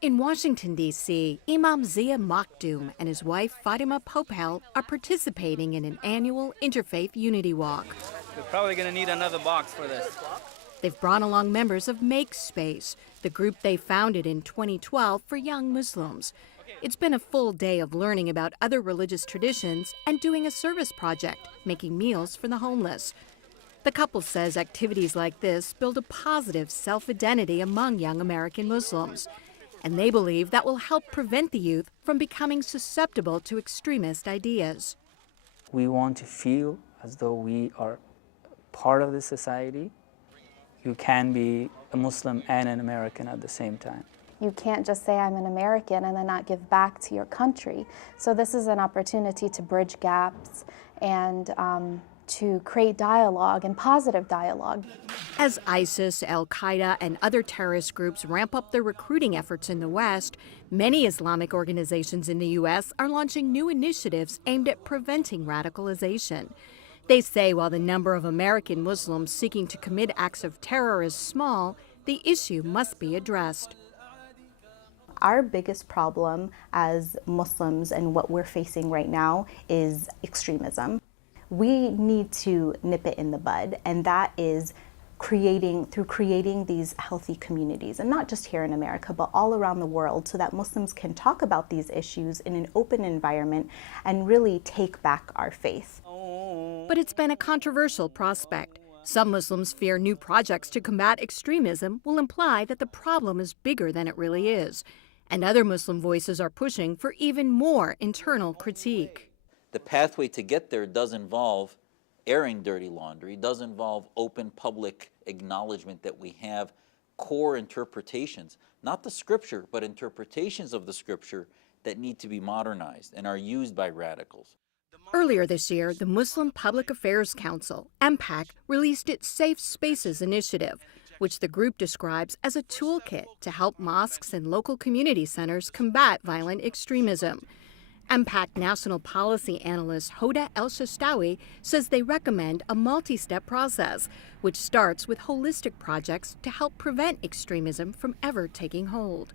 In Washington, D.C., Imam Zia Maktoum and his wife Fatima Popel are participating in an annual interfaith unity walk. We're probably going to need another box for this. They've brought along members of Make Space, the group they founded in 2012 for young Muslims. It's been a full day of learning about other religious traditions and doing a service project, making meals for the homeless. The couple says activities like this build a positive self-identity among young American Muslims. And they believe that will help prevent the youth from becoming susceptible to extremist ideas. We want to feel as though we are part of the society. You can be a Muslim and an American at the same time. You can't just say I'm an American and then not give back to your country. So this is an opportunity to bridge gaps and to create dialogue and positive dialogue. As ISIS, Al-Qaeda, and other terrorist groups ramp up their recruiting efforts in the West, many Islamic organizations in the U.S. are launching new initiatives aimed at preventing radicalization. They say while the number of American Muslims seeking to commit acts of terror is small, the issue must be addressed. Our biggest problem as Muslims and what we're facing right now is extremism. We need to nip it in the bud, and that is through creating these healthy communities, and not just here in America, but all around the world, so that Muslims can talk about these issues in an open environment and really take back our faith. But it's been a controversial prospect. Some Muslims fear new projects to combat extremism will imply that the problem is bigger than it really is. And other Muslim voices are pushing for even more internal critique. The pathway to get there does involve airing dirty laundry, does involve open public acknowledgement that we have core interpretations, not the scripture, but interpretations of the scripture that need to be modernized and are used by radicals. Earlier this year, the Muslim Public Affairs Council, MPAC, released its Safe Spaces initiative, which the group describes as a toolkit to help mosques and local community centers combat violent extremism. MPAC National Policy Analyst Hoda El-Shastawi says they recommend a multi-step process, which starts with holistic projects to help prevent extremism from ever taking hold.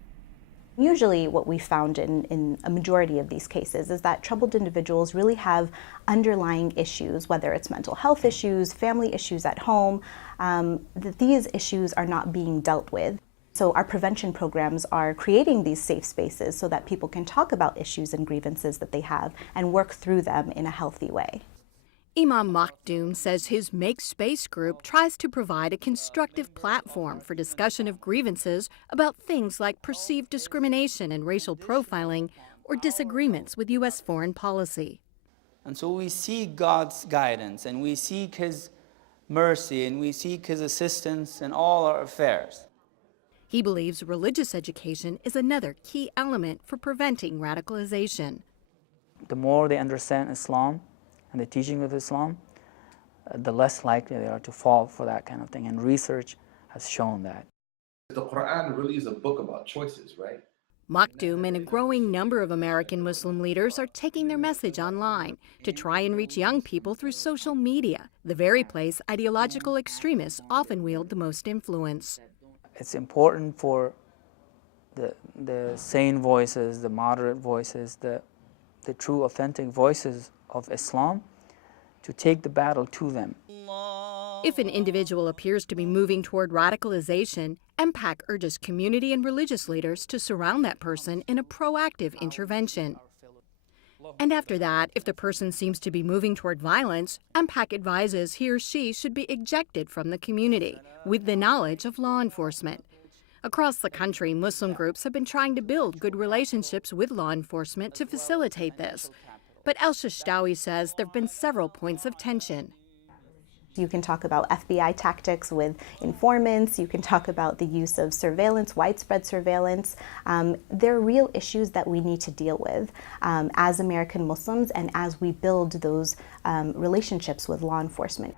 Usually what we found in a majority of these cases is that troubled individuals really have underlying issues, whether it's mental health issues, family issues at home, that these issues are not being dealt with. So our prevention programs are creating these safe spaces so that people can talk about issues and grievances that they have and work through them in a healthy way. Imam Maktoum says his Make Space group tries to provide a constructive platform for discussion of grievances about things like perceived discrimination and racial profiling or disagreements with U.S. foreign policy. And so we seek God's guidance, and we seek His mercy, and we seek His assistance in all our affairs. He believes religious education is another key element for preventing radicalization. The more they understand Islam and the teaching of Islam, the less likely they are to fall for that kind of thing, and research has shown that. The Quran really is a book about choices, right? Maktoum and a growing number of American Muslim leaders are taking their message online to try and reach young people through social media, the very place ideological extremists often wield the most influence. It's important for the sane voices, the moderate voices, the true authentic voices of Islam to take the battle to them. If an individual appears to be moving toward radicalization, MPAC urges community and religious leaders to surround that person in a proactive intervention. And after that, if the person seems to be moving toward violence, MPAC advises he or she should be ejected from the community with the knowledge of law enforcement. Across the country, Muslim groups have been trying to build good relationships with law enforcement to facilitate this. But El-Shastawi says there have been several points of tension. You can talk about FBI tactics with informants. You can talk about the use of surveillance, widespread surveillance. There are real issues that we need to deal with as American Muslims and as we build those relationships with law enforcement.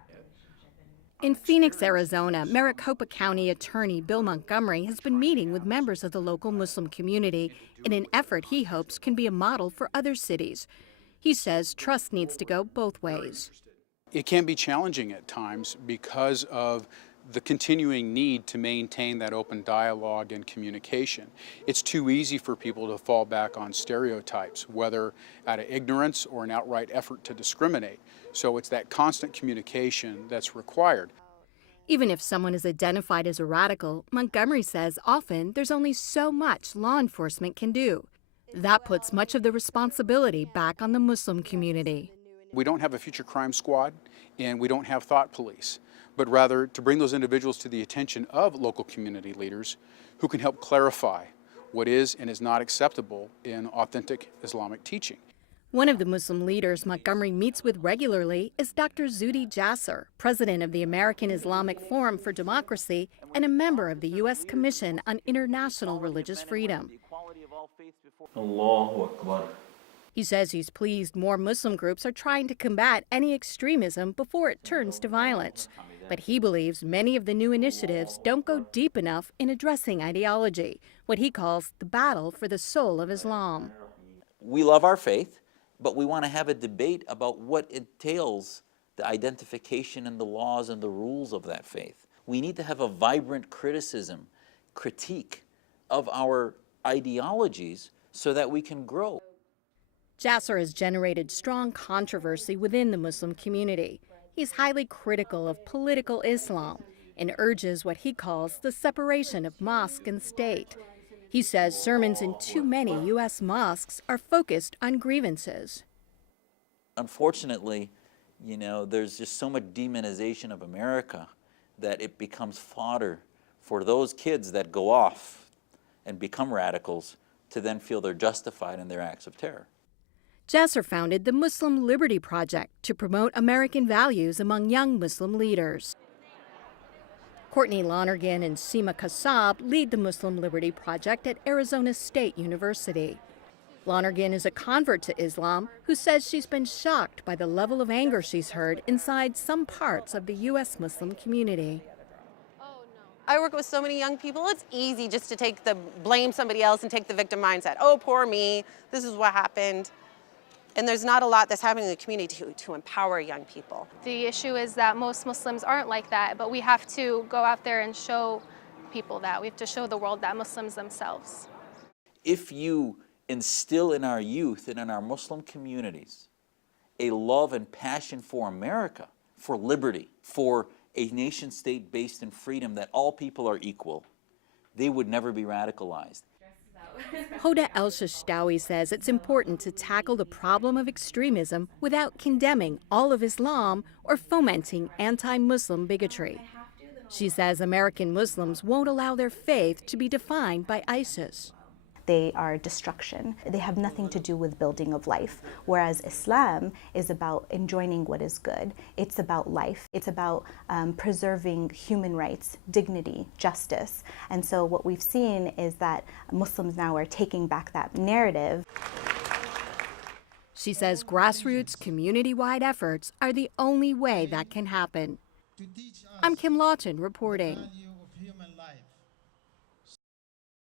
In Phoenix, Arizona, Maricopa County Attorney Bill Montgomery has been meeting with members of the local Muslim community in an effort he hopes can be a model for other cities. He says trust needs to go both ways. It can be challenging at times because of the continuing need to maintain that open dialogue and communication. It's too easy for people to fall back on stereotypes, whether out of ignorance or an outright effort to discriminate. So it's that constant communication that's required. Even if someone is identified as a radical, Montgomery says often there's only so much law enforcement can do. That puts much of the responsibility back on the Muslim community. We don't have a future crime squad, and we don't have thought police, but rather to bring those individuals to the attention of local community leaders who can help clarify what is and is not acceptable in authentic Islamic teaching. One of the Muslim leaders Montgomery meets with regularly is Dr. Zuhdi Jasser, president of the American Islamic Forum for Democracy and a member of the U.S. Commission on International Religious Freedom. Allahu Akbar. He says he's pleased more Muslim groups are trying to combat any extremism before it turns to violence. But he believes many of the new initiatives don't go deep enough in addressing ideology, what he calls the battle for the soul of Islam. We love our faith, but we want to have a debate about what entails the identification and the laws and the rules of that faith. We need to have a vibrant critique of our ideologies so that we can grow. Jasser has generated strong controversy within the Muslim community. He's highly critical of political Islam and urges what he calls the separation of mosque and state. He says sermons in too many U.S. mosques are focused on grievances. Unfortunately, there's just so much demonization of America that it becomes fodder for those kids that go off and become radicals to then feel they're justified in their acts of terror. Jasser founded the Muslim Liberty Project to promote American values among young Muslim leaders. Courtney Lonergan and Seema Kassab lead the Muslim Liberty Project at Arizona State University. Lonergan is a convert to Islam who says she's been shocked by the level of anger she's heard inside some parts of the U.S. Muslim community. I work with so many young people, it's easy just to blame somebody else and take the victim mindset. Oh, poor me, this is what happened. And there's not a lot that's happening in the community to empower young people. The issue is that most Muslims aren't like that, but we have to go out there and show people that. We have to show the world that Muslims themselves. If you instill in our youth and in our Muslim communities a love and passion for America, for liberty, for a nation state based in freedom, that all people are equal, they would never be radicalized. Hoda El-Shashtawi says it's important to tackle the problem of extremism without condemning all of Islam or fomenting anti-Muslim bigotry. She says American Muslims won't allow their faith to be defined by ISIS. They are destruction. They have nothing to do with building of life, whereas Islam is about enjoining what is good. It's about life. It's about preserving human rights, dignity, justice. And so what we've seen is that Muslims now are taking back that narrative. She says grassroots, community-wide efforts are the only way that can happen. I'm Kim Lawton reporting.